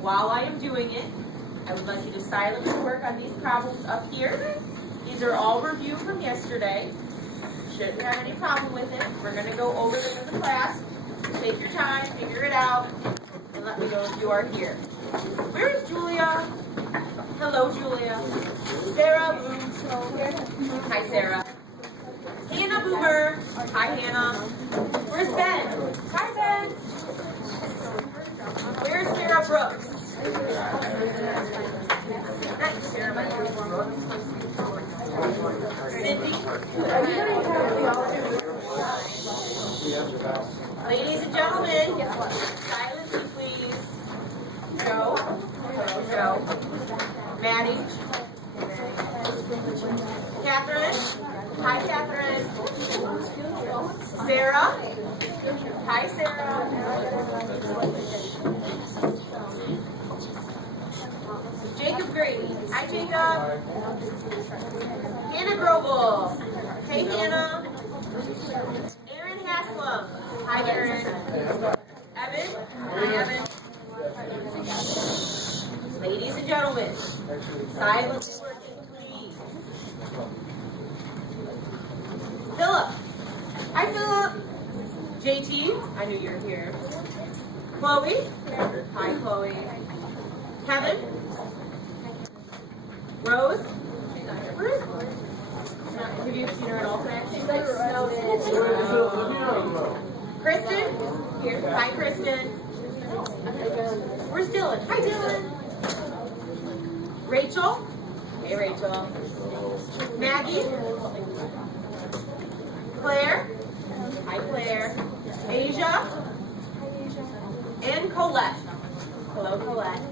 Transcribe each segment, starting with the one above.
While I am doing it, I would like you to silently work on these problems up here. These are all review from yesterday. Shouldn't have any problem with it. We're going to go over them in the class. Take your time, figure it out, and let me know if you are here. Where is Julia? Hello, Julia. Sarah Boom. Hi, Sarah. Hannah Boomer. Hi, Hannah. Where's Ben? Hi, Ben. Where's Sarah Brooks? Nice, Sarah Cindy. Ladies and gentlemen, silently please. Joe. Hello, Joe. Maddie. Catherine. Hi, Catherine. Sarah. Hi, Sarah. Jacob Grady. Hi, Jacob. Hannah Grobel. Hey, Hannah. Aaron Haslam. Hi, Aaron. Evan. Hi, Evan. Ladies and gentlemen, silence working, please. Philip. Hi, Philip. JT. I knew you were here. Chloe. Hi, Chloe. Kevin. Rose. Where is Rose? Have you seen her at all today? Kristen. Here. Hi, Kristen. Where's Dylan? Hi, Dylan. Rachel. Hey, Rachel. Maggie. Claire. Hi, Claire. Asia. And Colette. Hello, Colette.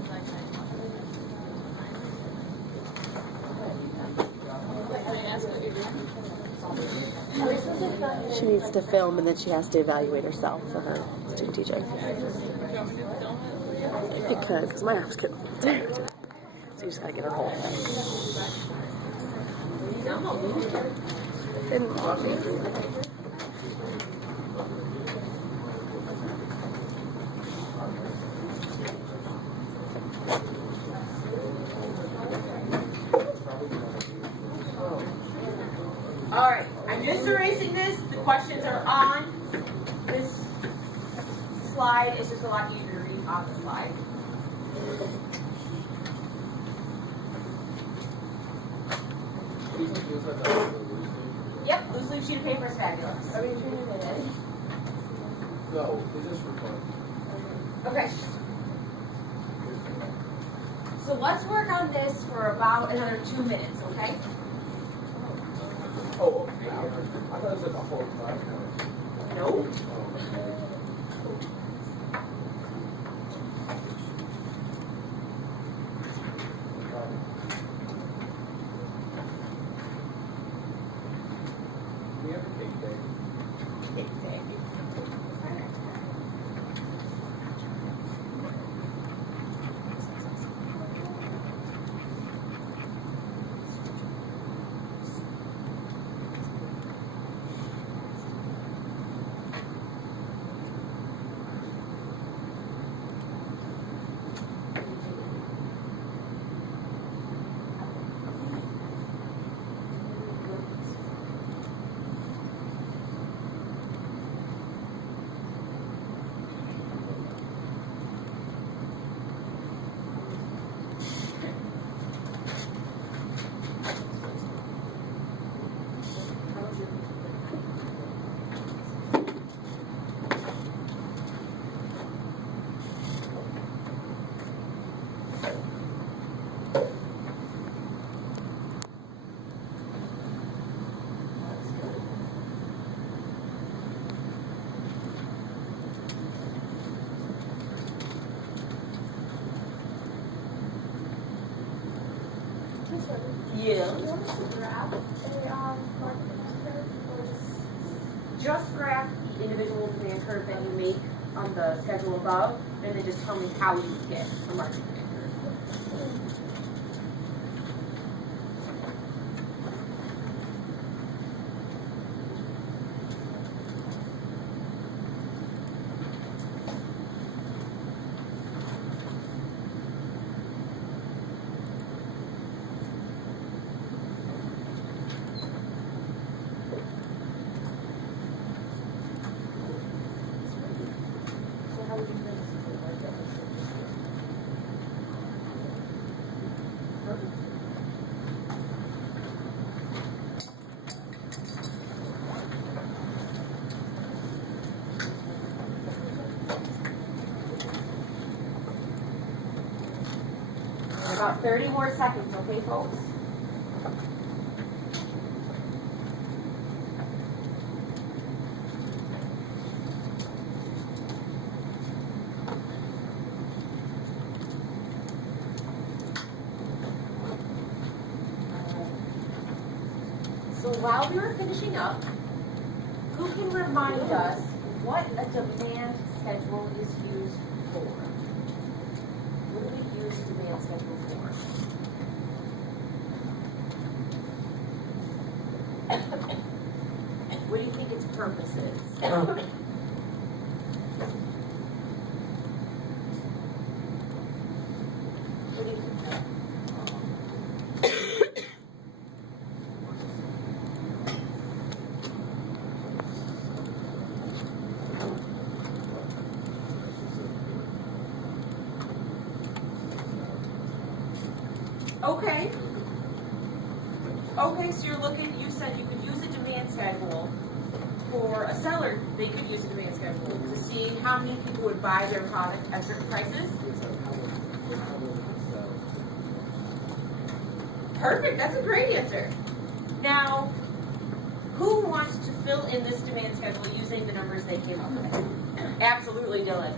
She needs to film and then she has to evaluate herself for her student teaching. It could, because my arms get tired. So you just gotta get her whole thing. Didn't want me. Alright, I'm just erasing this. The questions are on this slide. It's just a lot easier to read on the slide. Yep, loose leaf sheet of paper is fabulous. Are we turning it in? No, it is recorded. Okay. So let's work on this for about another 2 minutes, okay? Oh, okay. I thought it was like a whole class. No. We have a cake day. Cake day. Yeah. Just graph the individual demand curve that you make on the schedule above, and then just tell me how you get a market demand curve. About 30 more seconds, okay, folks? So while we were finishing up, who can remind us what a demand schedule is used for? What do we use a demand schedule for? What do you think its purpose is? What do you think? Okay. Okay, so you're looking, you said you could use a demand schedule for a seller. They could use a demand schedule to see how many people would buy their product at certain prices. Perfect, that's a great answer. Now, who wants to fill in this demand schedule using the numbers they came up with? Absolutely, Dylan.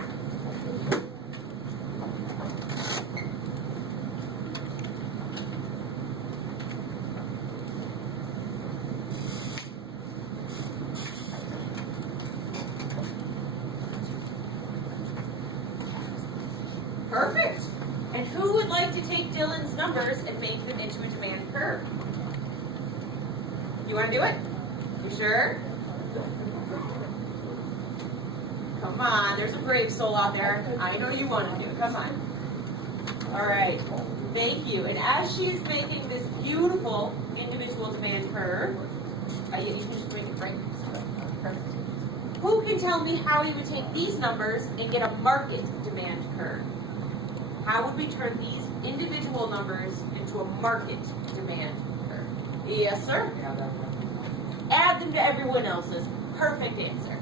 Perfect. And who would like to take Dylan's numbers and make them into a demand curve? You want to do it? You sure? Come on, there's a brave soul out there. I know you want to do it. Come on. All right. Thank you. And as she's making this beautiful individual demand curve, you can just bring it right. Perfect. Who can tell me how we would take these numbers and get a market demand curve? How would we turn these individual numbers into a market demand curve? Yes, sir? Add them to everyone else's. Perfect answer.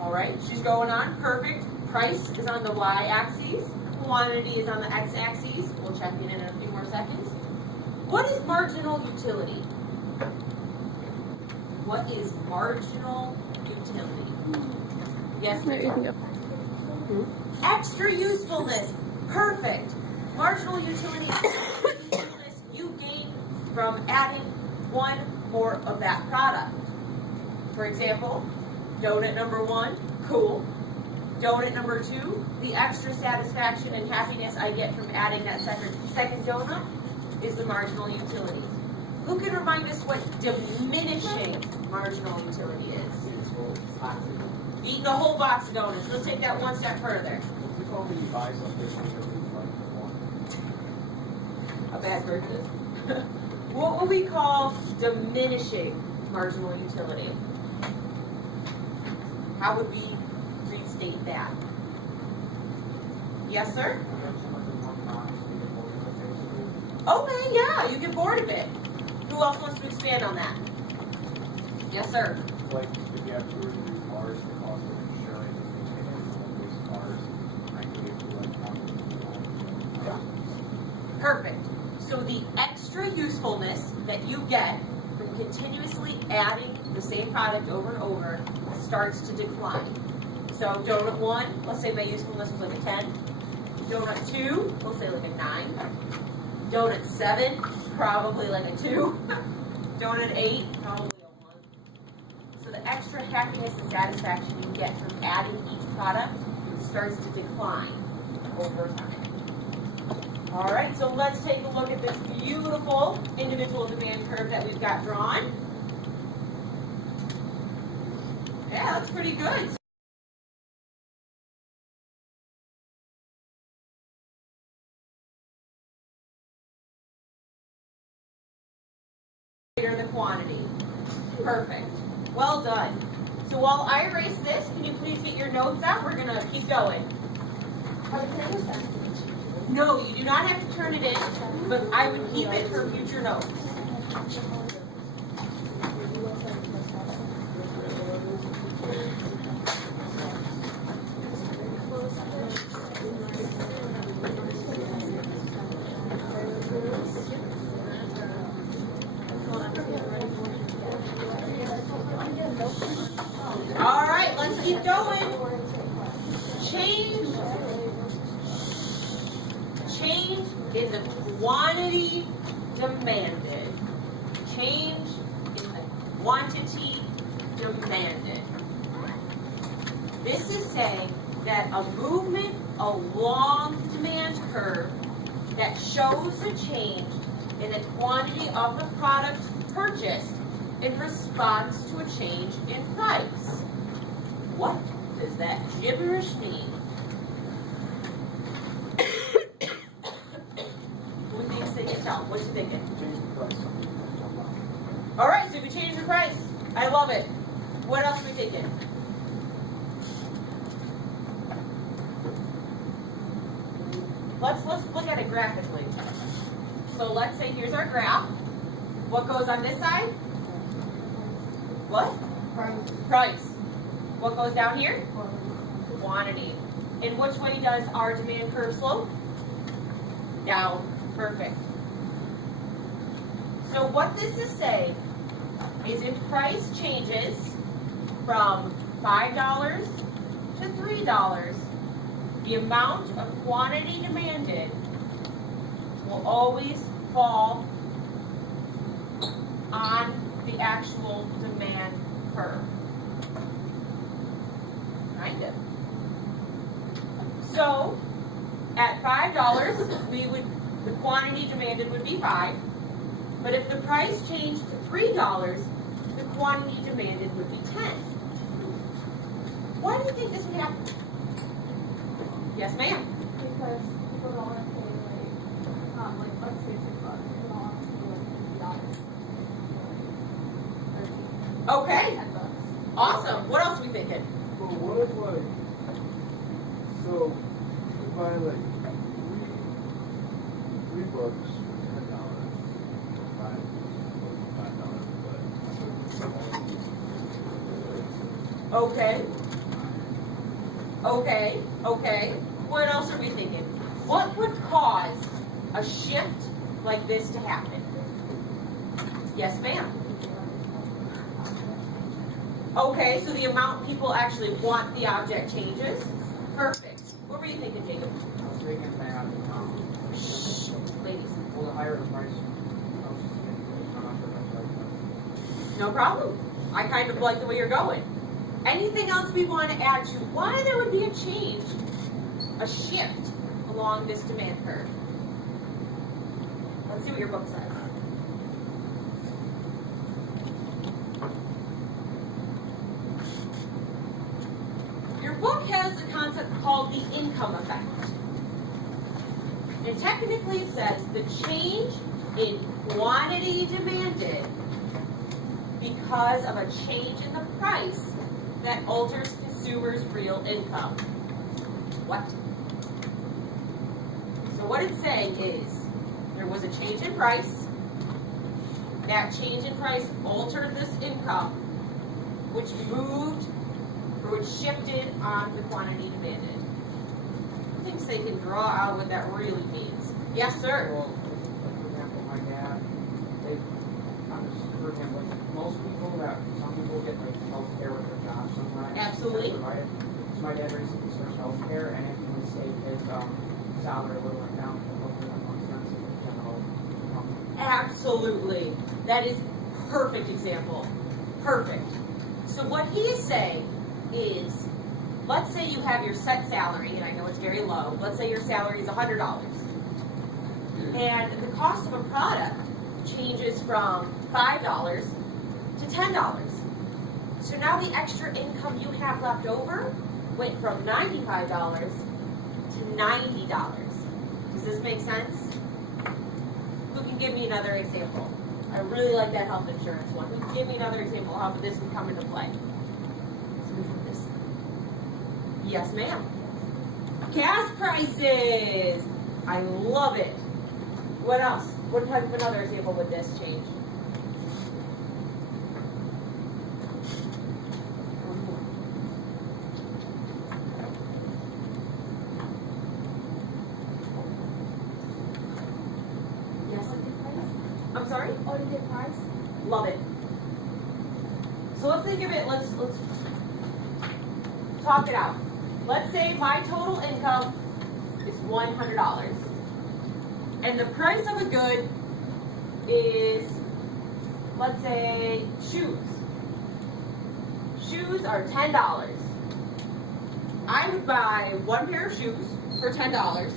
All right, she's going on. Perfect. Price is on the y-axis. Quantity is on the x-axis. We'll check in a few more seconds. What is marginal utility? What is marginal utility? Yes, There you can go. extra usefulness. Perfect. Marginal utility is extra usefulness you gain from adding one more of that product. For example, donut number 1, cool. Donut number 2, the extra satisfaction and happiness I get from adding that second donut is the marginal utility. Who can remind us what diminishing marginal utility is? Eating a whole box of donuts. Let's take that one step further. You told me you buy something A bad purchase. What would we call diminishing marginal utility? How would we restate that? Yes, sir? Okay, yeah, you get bored of it. Who else wants to expand on that? Yes, sir. Like, if you have 2 or 3 cars, the cost of insurance is maintaining one of those cars, frankly, if you like, Perfect. So the extra usefulness that you get from continuously adding the same product over and over starts to decline. So donut 1, let's say my usefulness was like a 10. Donut 2, we'll say like a 9. Donut 7, probably like a 2. Donut 8, probably a 1. So the extra happiness and satisfaction you get from adding each product starts to decline over time. All right, so let's take a look at this beautiful individual demand curve that we've got drawn. Yeah, that's pretty good. The quantity. Perfect. Well done. So while I erase this, can you please get your notes out? We're going to keep going. No, you do not have to turn it in, but I would keep it for future notes. keep going. Change in the quantity demanded. Change in the quantity demanded. This is saying that a movement along the demand curve that shows a change in the quantity of the product purchased in response to a change in price. What does that gibberish mean? Who thinks they can tell? What you thinking? Change the price. All right, so we change the price. I love it. What else are we thinking? Let's look at it graphically. So let's say here's our graph. What goes on this side? What? Price. What goes down here? Quantity. In which way does our demand curve slope? Down. Perfect. So what this is saying is if price changes from $5 to $3, the amount of quantity demanded will always fall on the actual demand curve. Kind of. So at $5, the quantity demanded would be 5. But if the price changed to $3, the quantity demanded would be 10. Why do you think this would happen? Yes, ma'am. Because people don't want to pay like let's say $6, people don't want to pay like $50. Okay. $10. Awesome. What else are we thinking? But what if so you buy like three books for $10, Okay. Okay. What else are we thinking? What would cause a shift like this to happen? Yes, ma'am. Okay, so the amount people actually want the object changes. Perfect. What were you thinking, Jacob? I was thinking that Shh, ladies. well, the higher the price, I'm not sure if No problem. I kind of like the way you're going. Anything else we want to add to why there would be a change, a shift along this demand curve? Let's see what your book says. Your book has a concept called the income effect. And technically it says the change in quantity demanded because of a change in the price that alters consumers' real income. What? So what it's saying is there was a change in price. That change in price altered this income, which moved or which shifted on the quantity demanded. Who thinks they can draw out what that really means? Yes, sir. Well, for example, my dad, for example, most people some people get like health care with their job sometimes. Absolutely. So my dad recently switched health care and it can save his salary a little down to hopefully like 1 cent in general. Absolutely. That is perfect example. Perfect. So what he is saying is, let's say you have your set salary, and I know it's very low. Let's say your salary is $100. And the cost of a product changes from $5 to $10. So now the extra income you have left over went from $95 to $90. Does this make sense? Who can give me another example? I really like that health insurance one. Who can give me another example of how this would come into play? This. Yes, ma'am. Gas prices. I love it. What else? What type of another example would this change? Yes. I'm sorry? Audited price. Love it. So let's think of it, let's talk it out. Let's say my total income is $100. And the price of a good is, let's say, shoes. Shoes are $10. I would buy one pair of shoes for $10,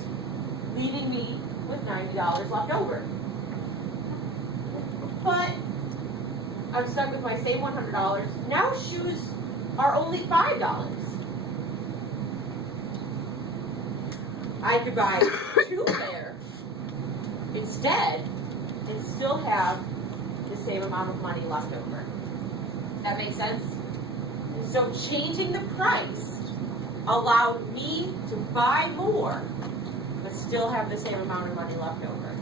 leaving me with $90 left over. But I'm stuck with my same $100. Now shoes are only $5. I could buy 2 pair instead and still have the same amount of money left over. That makes sense? So changing the price allowed me to buy more, but still have the same amount of money left over.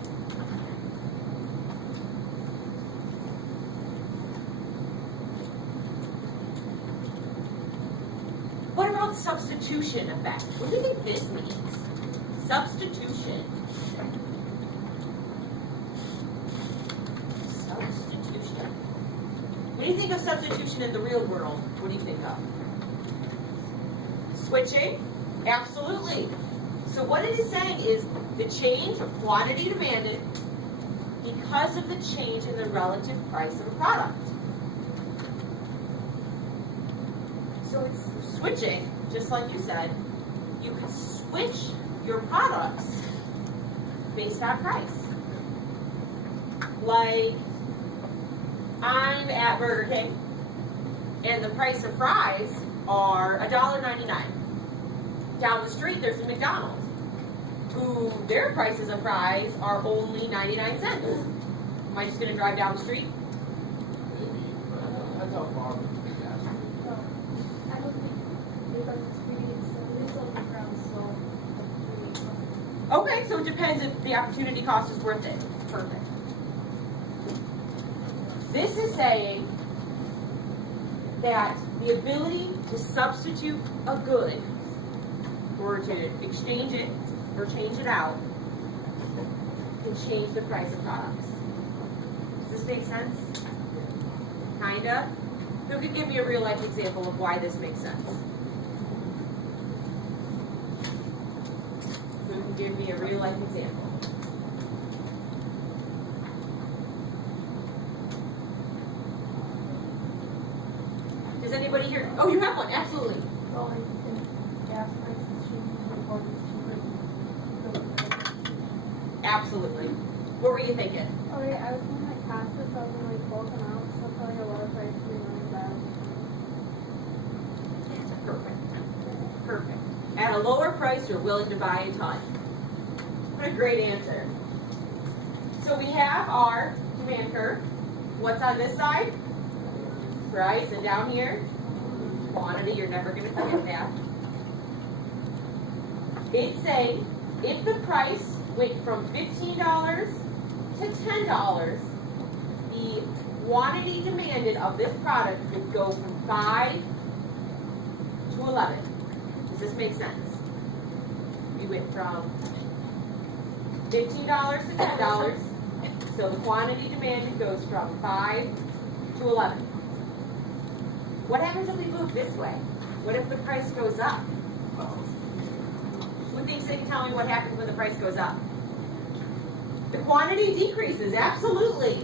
What about substitution effect? What do you think this means? Substitution. Substitution. When you think of substitution in the real world, what do you think of? Switching? Absolutely. So what it is saying is the change of quantity demanded because of the change in the relative price of a product. So it's switching, just like you said. You can switch your products based on price. Like, I'm at Burger King, and the price of fries are $1.99. Down the street, there's a McDonald's, who their prices of fries are only 99 cents. Am I just gonna drive down the street? That's how far we can gas. So, I don't think, because it's really, it's on the ground, so it's really. Okay, so it depends if the opportunity cost is worth it. Perfect. This is saying that the ability to substitute a good or to exchange it or change it out can change the price of products. Does this make sense? Kinda? Who could give me a real life example of why this makes sense? Who can give me a real life example? Does anybody here? Oh, you have one, absolutely. So, like, if gas prices change before these cheaper. Absolutely. What were you thinking? Okay, I was thinking like pasta, so I was gonna like bulk them out, so for like a lower price, we learned that. Perfect. Perfect. At a lower price, you're willing to buy a ton. What a great answer. So we have our demand curve. What's on this side? Price, and down here, quantity. You're never going to forget that. It's saying if the price went from $15 to $10, the quantity demanded of this product would go from 5 to 11. Does this make sense? We went from $15 to $10, so the quantity demanded goes from 5 to 11. What happens if we move this way? What if the price goes up? Who thinks they can tell me what happens when the price goes up? The quantity decreases, absolutely.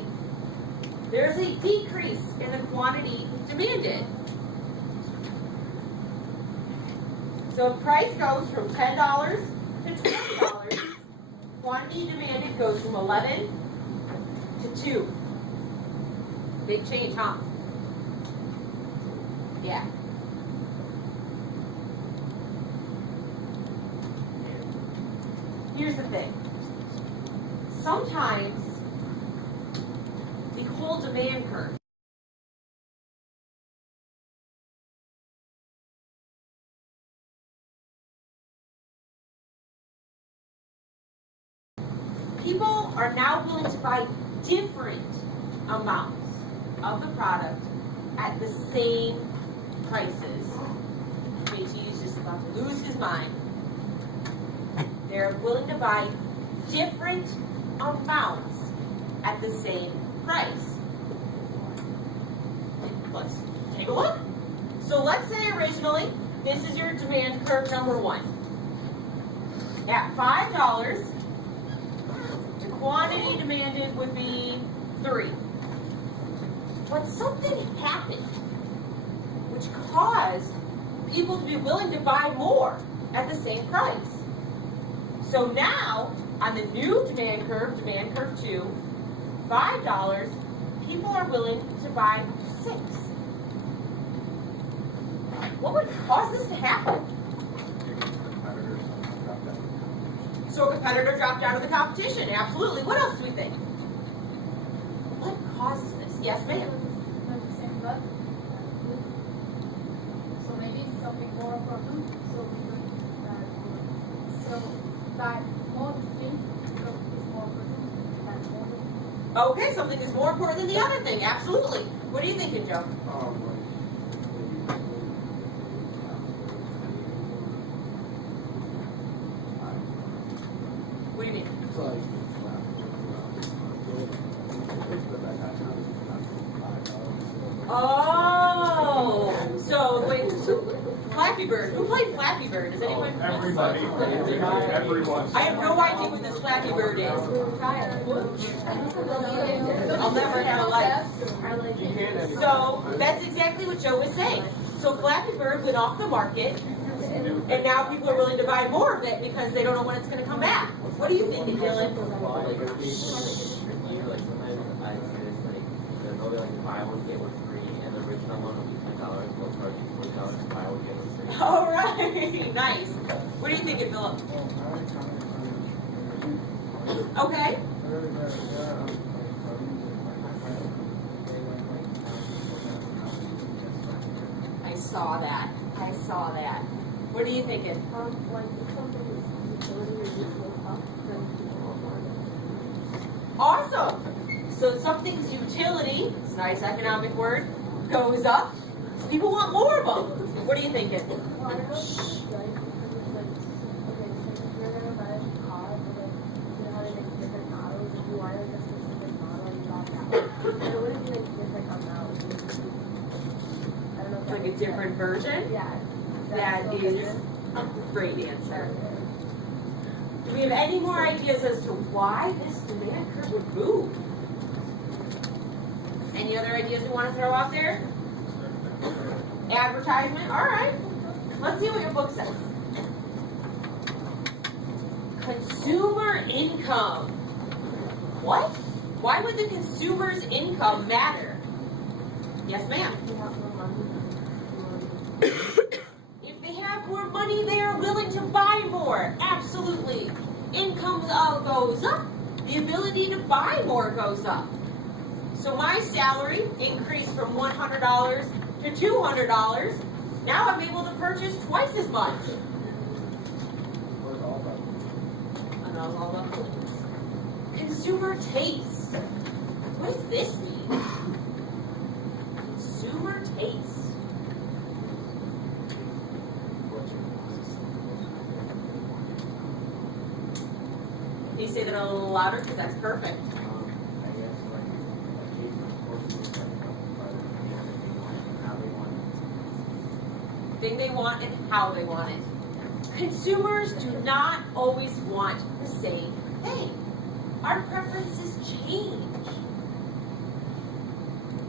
There's a decrease in the quantity demanded. So if price goes from $10 to $20, quantity demanded goes from 11 to 2. Big change, huh? Yeah. Here's the thing. Sometimes the whole demand curve people are now willing to buy different amounts of the product at the same prices. JT's just about to lose his mind. They're willing to buy different amounts at the same price. Let's take a look. So let's say originally this is your demand curve number 1. At $5, the quantity demanded would be 3. But something happened which caused people to be willing to buy more at the same price. So now, on the new demand curve 2, $5, people are willing to buy 6. What would cause this to happen? So a competitor dropped out of the competition, absolutely. What else do we think? What causes this? Yes, ma'am. Not the same blood. So maybe something more problem. So we do that. So that more thing is more important than more. Okay, something is more important than the other thing, absolutely. What are you thinking, Joe? What do you mean? Oh, so wait, Flappy Bird. Who played Flappy Bird? Does anyone? Everybody. Everyone. I have no idea what this Flappy Bird is. I'll never have a life. So that's exactly what Joe was saying. So Flappy Bird went off the market, and now people are willing to buy more of it because they don't know when it's going to come back. What are you thinking, Dylan? All right, nice. What are you thinking, Philip? Okay. I saw that. I saw that. What are you thinking? Like if something is utility or useful up, then people will want it. Awesome. So something's utility, it's a nice economic word, goes up. People want more of them. What are you thinking? Well, I don't know if it's right because it's like, okay, so if you're gonna buy a car, but like, you know how they make different models, if you want like a specific model, you bought that one. But it wouldn't be like different amount. It would be, I don't know if that Like a makes different sense. version? Yeah. That so is different? a great answer. Do we have any more ideas as to why this demand curve would move? Any other ideas we want to throw out there? Advertisement, all right. Let's see what your book says. Consumer income. What? Why would the consumer's income matter? Yes, ma'am. You have more money. If they have more money, they are willing to buy more. Absolutely. Income goes up. The ability to buy more goes up. So my salary increased from $100 to $200. Now I'm able to purchase twice as much. I know it's all about feelings. Consumer taste. What does this mean? Consumer taste. Can you say that a little louder? Because that's perfect. Thing they want and how they want it. Consumers do not always want the same thing. Our preferences change.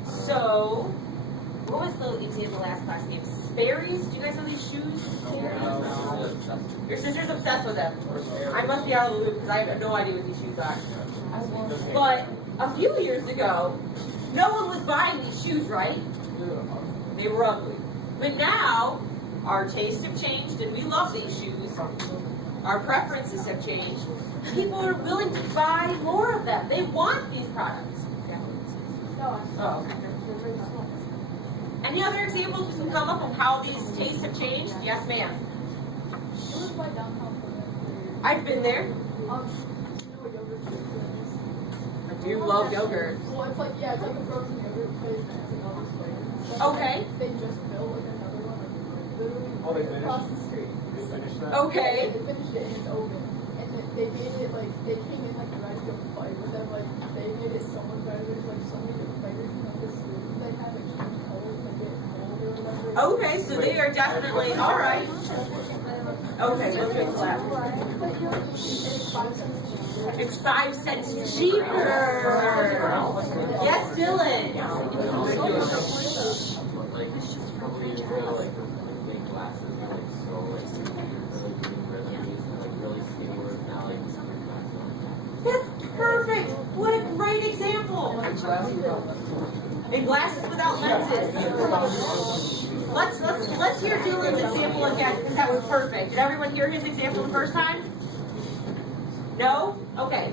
So, what was the example last class gave? Sperry's? Do you guys know these shoes? Your sister's obsessed with them. I must be out of the loop because I have no idea what these shoes are. But a few years ago, no one was buying these shoes, right? They were ugly. But now, our tastes have changed and we love these shoes. Our preferences have changed. People are willing to buy more of them. They want these products. Oh, okay. Any other examples we can come up of how these tastes have changed? Yes, ma'am. It was by downtown. I've been there. You know what yogurt is? I do love yogurt. Well, it's like, yeah, it's like a frozen yogurt place and it's like all these flavors. Okay. They just built like another one, like literally Oh, they right finished? across the street. They finished that? Okay. They finished it and it's open. And they made it like, they came in like ready to fight, but then like, they made it so much better. There's like so many different flavors and like the spoons they have, like change colors, like get cold or whatever. Okay, so they are definitely, all right. Okay, let's make that. It's 5 cents cheaper. Yes, Dylan. Like, a couple years ago, like, the glasses were, like, so, like, really getting recipes and, like, really skinny, whereas now, like, That's perfect. What a great example. And glasses without lenses. Let's hear Dylan's example again, because that was perfect. Did everyone hear his example the first time? No? Okay.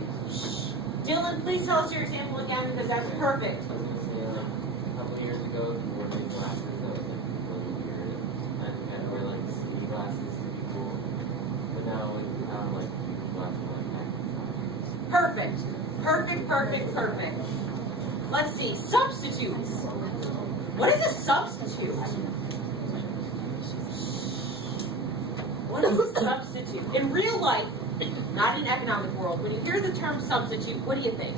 Dylan, please tell us your example again, because that's perfect. I was gonna say, like, a couple years ago, we were wearing glasses that was, like, really weird, and we had to wear, like, skinny glasses to be cool, but now, like, we have, like, glasses, like, that and Perfect. Perfect, perfect, perfect. Let's see. Substitutes. What is a substitute? What is a substitute? In real life, not in economic world, when you hear the term substitute, what do you think?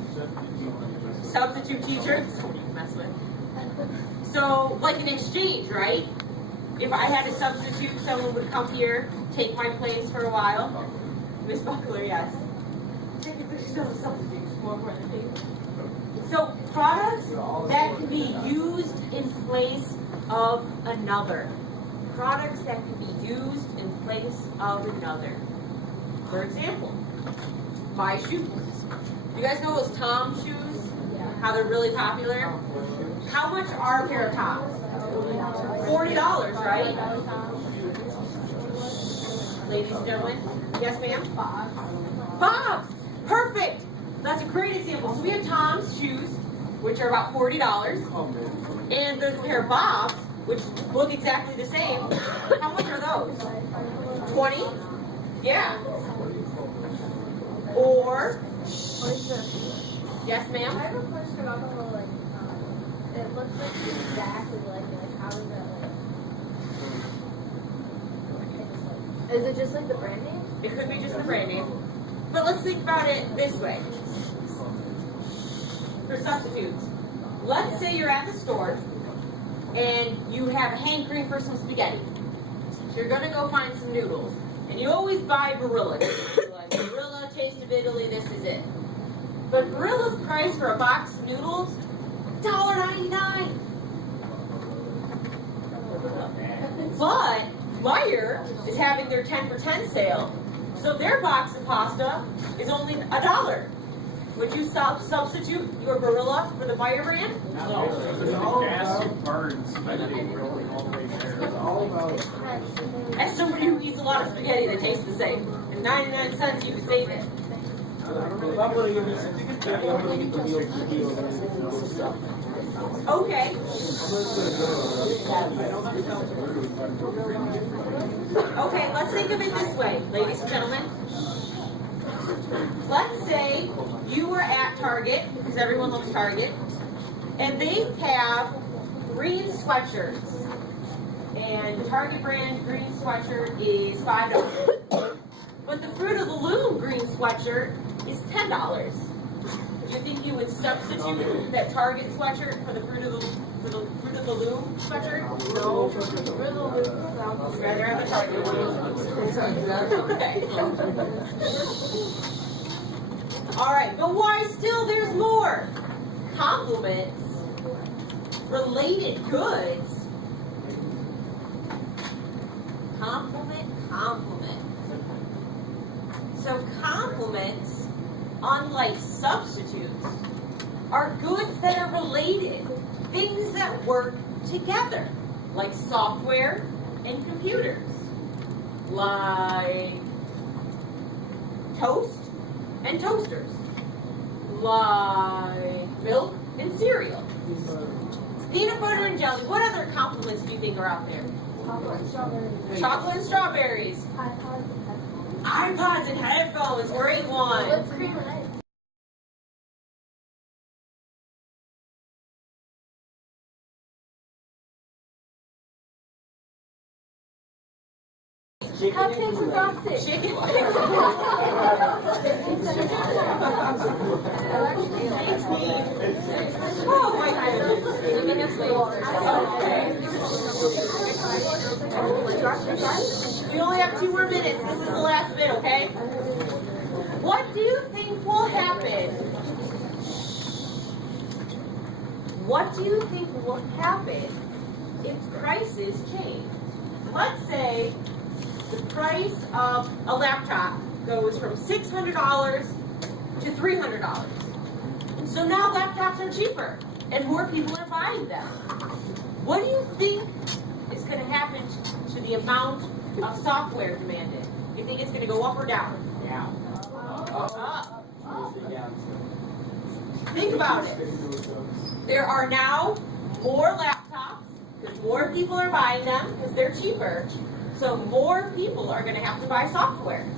Substitute teacher? Somebody you mess with. So, like an exchange, right? If I had a substitute, someone would come here, take my place for a while. Miss Buckler, yes. Technically, she's still a substitute. She's more important than me. So, products that can be used in place of another. Products that can be used in place of another. For example, my shoes. You guys know those Tom shoes? How they're really popular? How much are a pair of Toms? $40, right? Ladies and gentlemen. Yes, ma'am? Bob's! Perfect! That's a great example. So we have Tom's shoes, which are about $40. And there's a pair of Bob's, which look exactly the same. How much are those? 20? Yeah. Or, yes, I ma'am? have a question about the whole, like, it looks like exactly like it. Like, how does that, like, is it just like the brand name? It could be just the brand name. But let's think about it this way. For substitutes. Let's say you're at the store and you have a hankering for some spaghetti. So you're gonna go find some noodles. And you always buy Barilla. You're like, Barilla, Taste of Italy, this is it. But Barilla's price for a box of noodles, $1.99. But Meyer is having their 10 for 10 sale, so their box of pasta is only $1. Would you substitute your Barilla for the Meyer brand? Gas burns, spending really all day there. It's all about. As somebody who eats a lot of spaghetti, they taste the same. And 99 cents, you can save it. Okay. Okay, let's think of it this way, ladies and gentlemen. Let's say you were at Target, because everyone loves Target, and they have green sweatshirts. And the Target brand green sweatshirt is $5. But the Fruit of the Loom green sweatshirt is $10. Do you think you would substitute that Target sweatshirt for the Fruit of the Loom sweatshirt? No. You'd rather have a Target one. Okay. All right, but why still? There's more. Compliments, related goods. Compliment. So compliments, unlike substitutes, are goods that are related, things that work together, like software and computers, like toast and toasters, like milk and cereal, peanut butter and jelly. What other compliments do you think are out there? Chocolate and strawberries. iPods and headphones. Great one. What's cream and ice? Cupcakes and frosting. Chicken. Oh my goodness. Okay. We only have 2 more minutes. This is the last bit, okay? What do you think will happen? What do you think will happen if prices change? Let's say the price of a laptop goes from $600 to $300. So now laptops are cheaper and more people are buying them. What do you think is going to happen to the amount of software demanded? You think it's going to go up or down? Yeah. Up. Think about it. There are now more laptops because more people are buying them because they're cheaper. So more people are going to have to buy software. And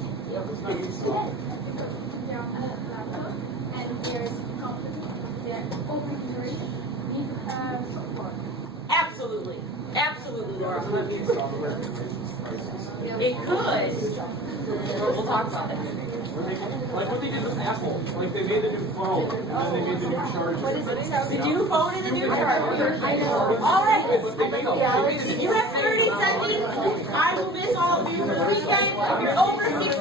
there's companies that overuse support. Absolutely. Absolutely, Laura. Software can raise prices. It could. We'll talk about it. Like what they did with Apple, like they made the new phone, and then they made the new charger. The new phone and the new charger. All right. You have 30 seconds. I will miss all of you for the weekend. If you're over 16,